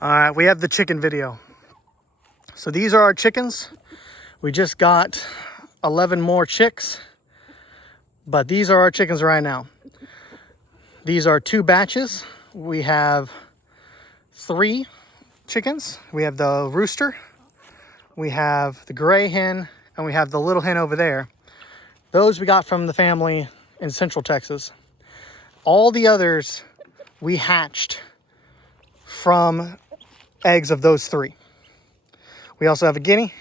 All right, we have the chicken video. So these are our chickens. We just got 11 more chicks, but these are our chickens right now. These are 2 batches. We have 3 chickens. We have the rooster, we have the gray hen, and we have the little hen over there. Those we got from the family in Central Texas. All the others we hatched from eggs of those 3. We also have a guinea,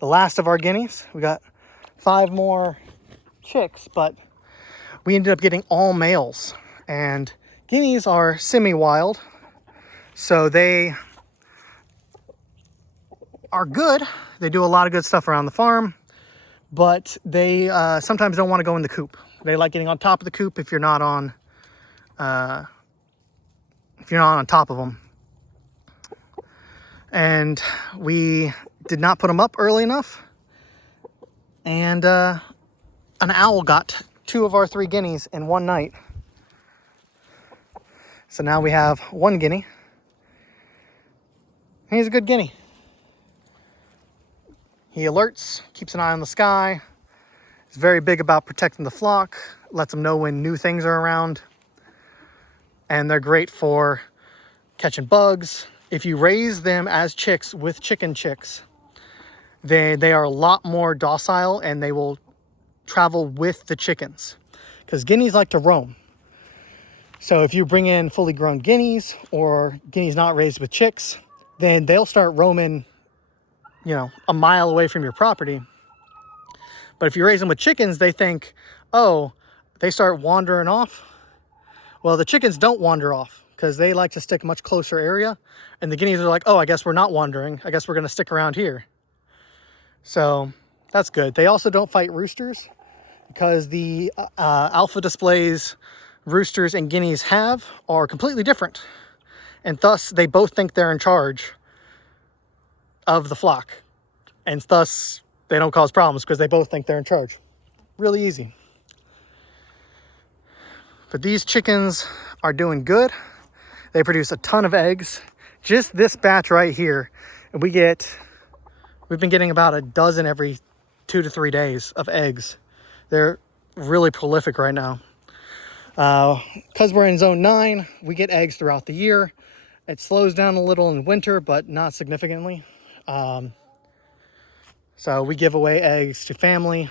the last of our guineas. We got 5 more chicks, but we ended up getting all males. And guineas are semi-wild, so they are good. They do a lot of good stuff around the farm, but they sometimes don't want to go in the coop. They like getting on top of the coop if you're not on top of them. And we did not put them up early enough, and an owl got 2 of our 3 guineas in one night. So now we have 1 guinea. He's a good guinea. He alerts, keeps an eye on the sky. He's very big about protecting the flock, lets them know when new things are around. And they're great for catching bugs. If you raise them as chicks with chicken chicks, they are a lot more docile and they will travel with the chickens, because guineas like to roam. So if you bring in fully grown guineas or guineas not raised with chicks, then they'll start roaming, a mile away from your property. But if you raise them with chickens, they think, oh, they start wandering off. Well, the chickens don't wander off because they like to stick a much closer area. And the guineas are like, oh, I guess we're not wandering. I guess we're going to stick around here. So that's good. They also don't fight roosters, because the alpha displays roosters and guineas have are completely different. And thus, they both think they're in charge of the flock. And thus, they don't cause problems because they both think they're in charge. Really easy. But these chickens are doing good. They produce a ton of eggs. Just this batch right here, and we've been getting about a dozen every 2 to 3 days of eggs. They're really prolific right now. Because we're in zone 9, we get eggs throughout the year. It slows down a little in winter, but not significantly. So we give away eggs to family,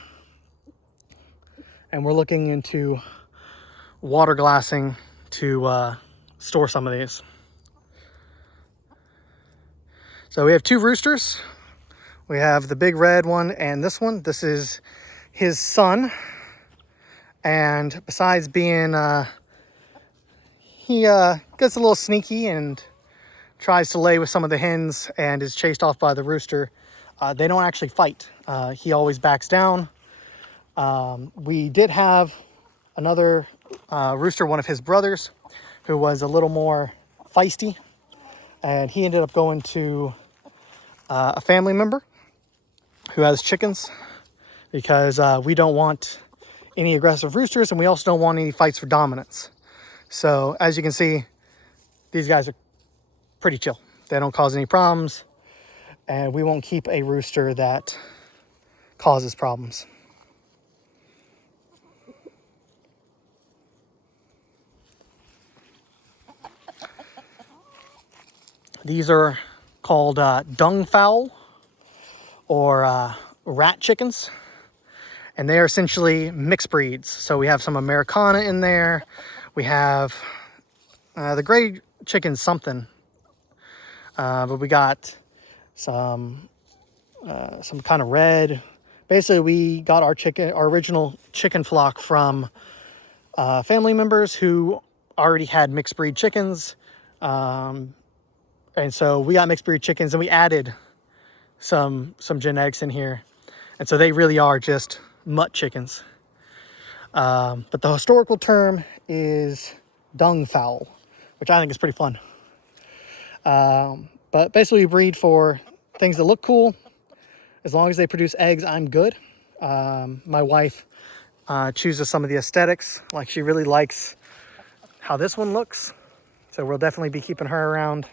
and we're looking into water glassing to store some of these. So we have 2 roosters. We have the big red one and this one. This is his son. And besides being, he gets a little sneaky and tries to lay with some of the hens and is chased off by the rooster. They don't actually fight. He always backs down. We did have another rooster, one of his brothers, who was a little more feisty. And he ended up going to a family member who has chickens, because we don't want any aggressive roosters, and we also don't want any fights for dominance. So as you can see, these guys are pretty chill. They don't cause any problems, and we won't keep a rooster that causes problems. These are called dung fowl, or rat chickens. And they are essentially mixed breeds. So we have some Americana in there. We have the gray chicken something. But we got some kind of red. Basically, we got our original chicken flock from family members who already had mixed breed chickens. And so we got mixed breed chickens, and we added some genetics in here. And so they really are just mutt chickens. But the historical term is dung fowl, which I think is pretty fun. But basically we breed for things that look cool. As long as they produce eggs, I'm good. My wife chooses some of the aesthetics. Like, she really likes how this one looks. So we'll definitely be keeping her around.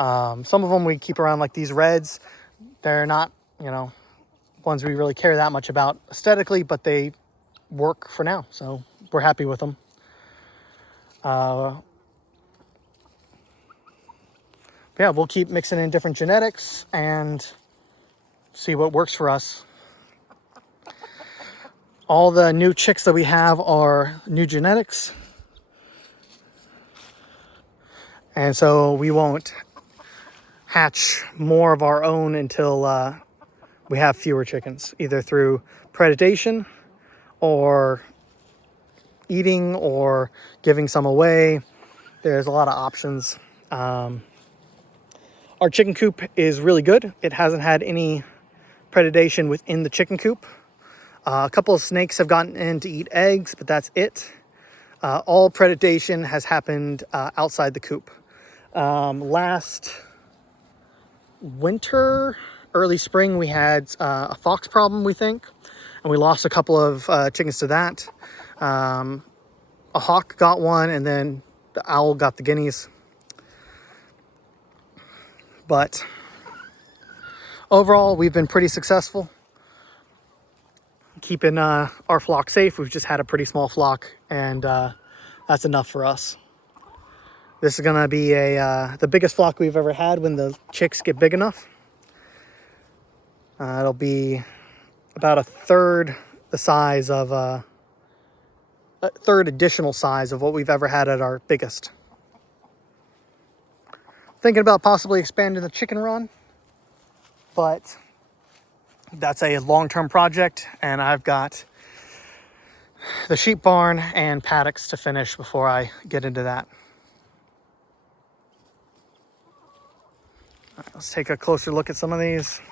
Some of them we keep around, like these reds. They're not, you know, ones we really care that much about aesthetically, but they work for now, so we're happy with them. Yeah, we'll keep mixing in different genetics and see what works for us. All the new chicks that we have are new genetics, and so we won't hatch more of our own until we have fewer chickens, either through predation or eating or giving some away. There's a lot of options. Our chicken coop is really good. It hasn't had any predation within the chicken coop. A couple of snakes have gotten in to eat eggs, but that's it. All predation has happened outside the coop. Last winter, early spring, we had a fox problem, we think, and we lost a couple of chickens to that. A hawk got one, and then the owl got the guineas. But overall, we've been pretty successful keeping our flock safe. We've just had a pretty small flock, and that's enough for us. This is gonna be the biggest flock we've ever had when the chicks get big enough. It'll be about a third the size of a third additional size of what we've ever had at our biggest. Thinking about possibly expanding the chicken run, but that's a long-term project, and I've got the sheep barn and paddocks to finish before I get into that. All right, let's take a closer look at some of these.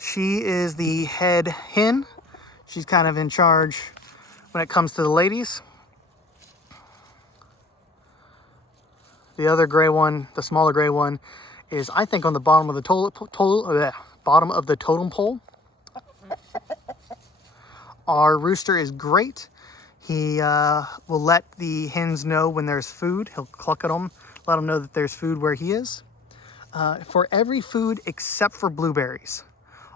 She is the head hen. She's kind of in charge when it comes to the ladies. The other gray one, the smaller gray one, is I think on the bottom of the bottom of the totem pole. Our rooster is great. He will let the hens know when there's food. He'll cluck at them, let them know that there's food where he is. For every food except for blueberries.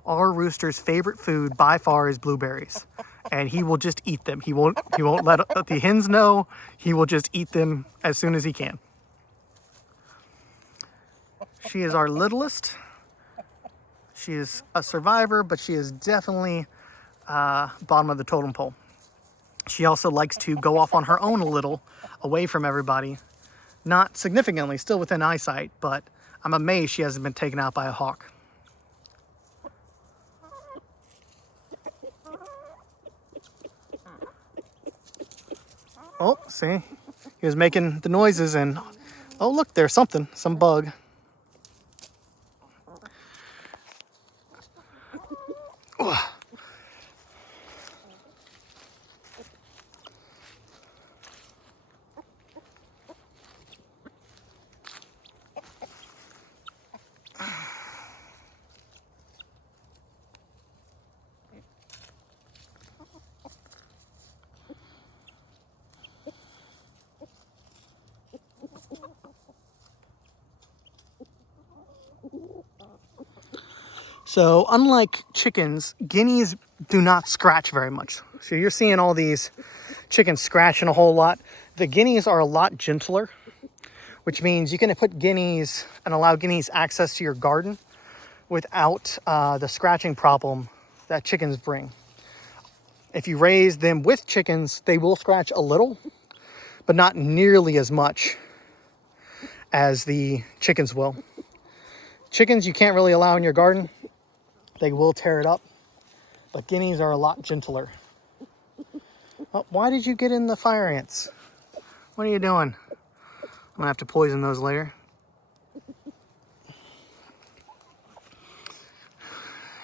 Our rooster's favorite food by far is blueberries, and he will just eat them. He won't let the hens know. He will just eat them as soon as he can. She is our littlest. She is a survivor, but she is definitely bottom of the totem pole. She also likes to go off on her own a little, away from everybody. Not significantly, still within eyesight, but I'm amazed she hasn't been taken out by a hawk. Oh, see? He was making the noises and, oh look, there's something, some bug. Ugh. So unlike chickens, guineas do not scratch very much. So you're seeing all these chickens scratching a whole lot. The guineas are a lot gentler, which means you can put guineas and allow guineas access to your garden without the scratching problem that chickens bring. If you raise them with chickens, they will scratch a little, but not nearly as much as the chickens will. Chickens you can't really allow in your garden. They will tear it up, but guineas are a lot gentler. Oh, why did you get in the fire ants? What are you doing? I'm gonna have to poison those later.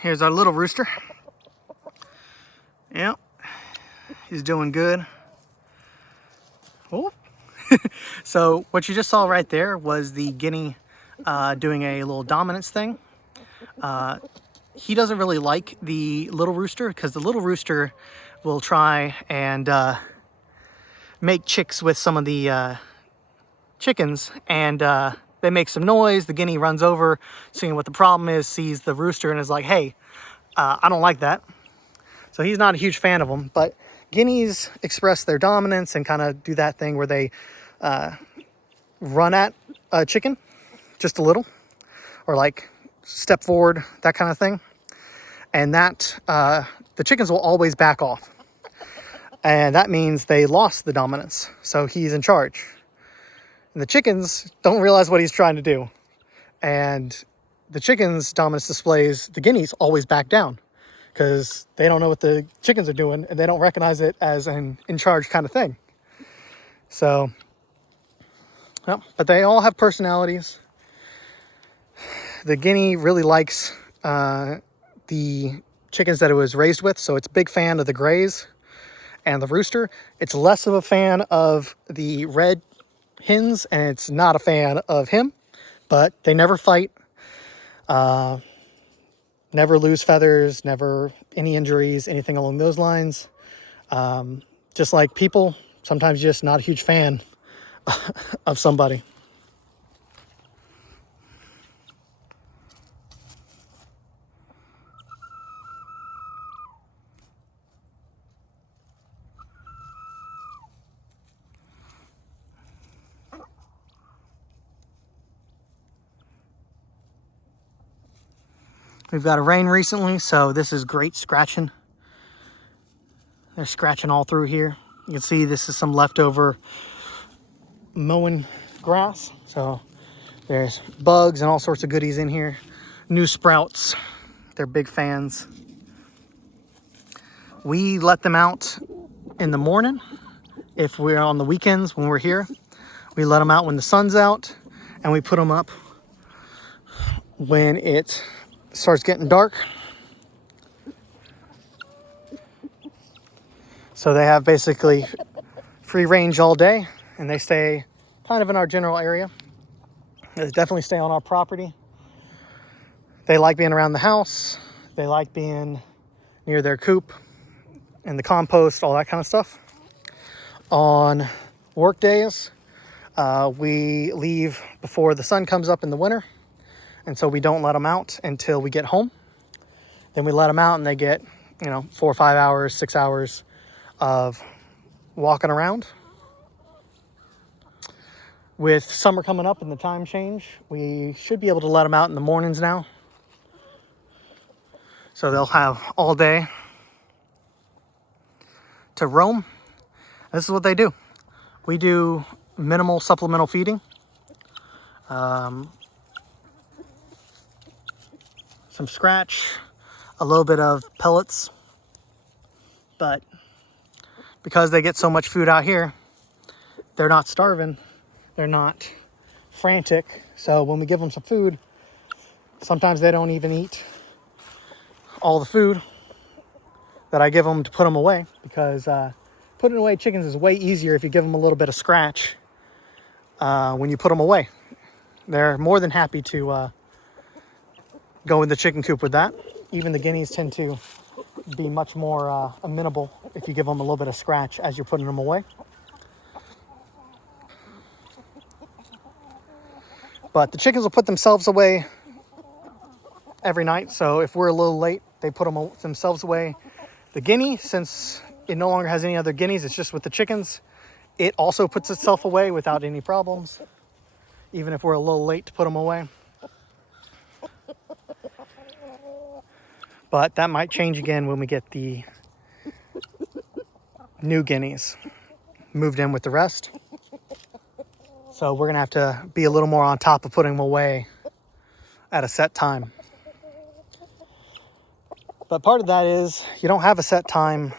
Here's our little rooster. Yep, he's doing good. Oh. So what you just saw right there was the guinea doing a little dominance thing. he doesn't really like the little rooster because the little rooster will try and make chicks with some of the chickens, and they make some noise. The guinea runs over, seeing what the problem is, sees the rooster, and is like, hey, I don't like that. So he's not a huge fan of them, but guineas express their dominance and kind of do that thing where they run at a chicken just a little, or like step forward, that kind of thing. And that the chickens will always back off. And that means they lost the dominance. So he's in charge. And the chickens don't realize what he's trying to do. And the chickens' dominance displays, the guineas always back down because they don't know what the chickens are doing and they don't recognize it as an in charge kind of thing. So, well, but they all have personalities. The guinea really likes the chickens that it was raised with, so it's a big fan of the grays and the rooster. It's less of a fan of the red hens, and it's not a fan of him, but they never fight, never lose feathers, never any injuries, anything along those lines. Just like people, sometimes just not a huge fan of somebody. We've got a rain recently, so this is great scratching. They're scratching all through here. You can see this is some leftover mowing grass. So there's bugs and all sorts of goodies in here. New sprouts. They're big fans. We let them out in the morning. If we're on the weekends when we're here, we let them out when the sun's out, and we put them up when it starts getting dark. So they have basically free range all day, and they stay kind of in our general area. They definitely stay on our property. They like being around the house. They like being near their coop and the compost, all that kind of stuff. On work days, we leave before the sun comes up in the winter, and so we don't let them out until we get home. Then we let them out and they get, 4 or 5 hours, 6 hours of walking around. With summer coming up and the time change, we should be able to let them out in the mornings now. So they'll have all day to roam. This is what they do. We do minimal supplemental feeding. Some scratch, a little bit of pellets. But because they get so much food out here, they're not starving. They're not frantic. So when we give them some food, sometimes they don't even eat all the food that I give them to put them away, because putting away chickens is way easier if you give them a little bit of scratch when you put them away. They're more than happy to go in the chicken coop with that. Even the guineas tend to be much more amenable if you give them a little bit of scratch as you're putting them away. But the chickens will put themselves away every night. So if we're a little late, they put themselves away. The guinea, since it no longer has any other guineas, it's just with the chickens, it also puts itself away without any problems, even if we're a little late to put them away. But that might change again when we get the new guineas moved in with the rest. So we're going to have to be a little more on top of putting them away at a set time. But part of that is you don't have a set time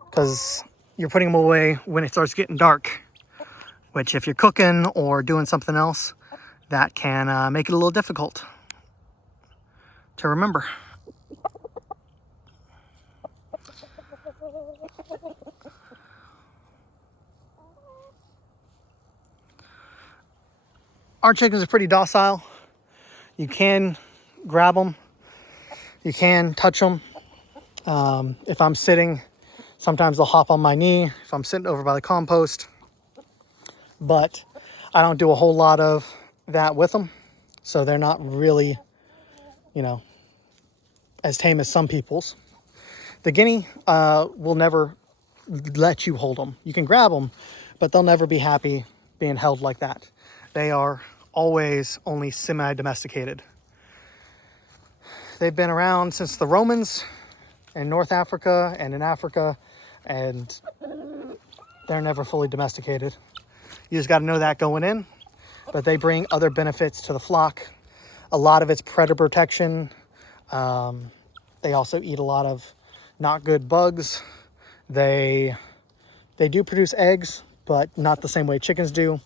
because you're putting them away when it starts getting dark, which if you're cooking or doing something else, that can make it a little difficult to remember. Our chickens are pretty docile. You can grab them. You can touch them. If I'm sitting, sometimes they'll hop on my knee if I'm sitting over by the compost. But I don't do a whole lot of that with them. So they're not really, you know, as tame as some people's. The guinea will never let you hold them. You can grab them, but they'll never be happy being held like that. They are always only semi-domesticated. They've been around since the Romans in North Africa and in Africa, and they're never fully domesticated. You just got to know that going in, but they bring other benefits to the flock. A lot of it's predator protection. They also eat a lot of not good bugs. They do produce eggs, but not the same way chickens do.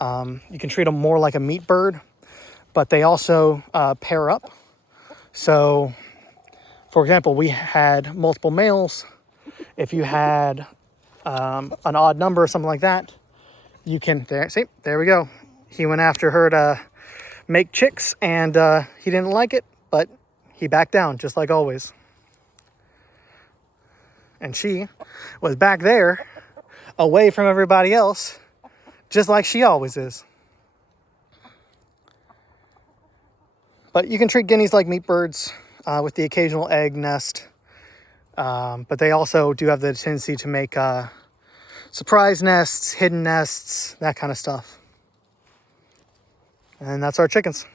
You can treat them more like a meat bird, but they also pair up. So, for example, we had multiple males. If you had an odd number or something like that, you can, there we go. He went after her to make chicks, and he didn't like it, but he backed down, just like always. And she was back there, away from everybody else, just like she always is. But you can treat guineas like meat birds with the occasional egg nest. But they also do have the tendency to make surprise nests, hidden nests, that kind of stuff. And that's our chickens.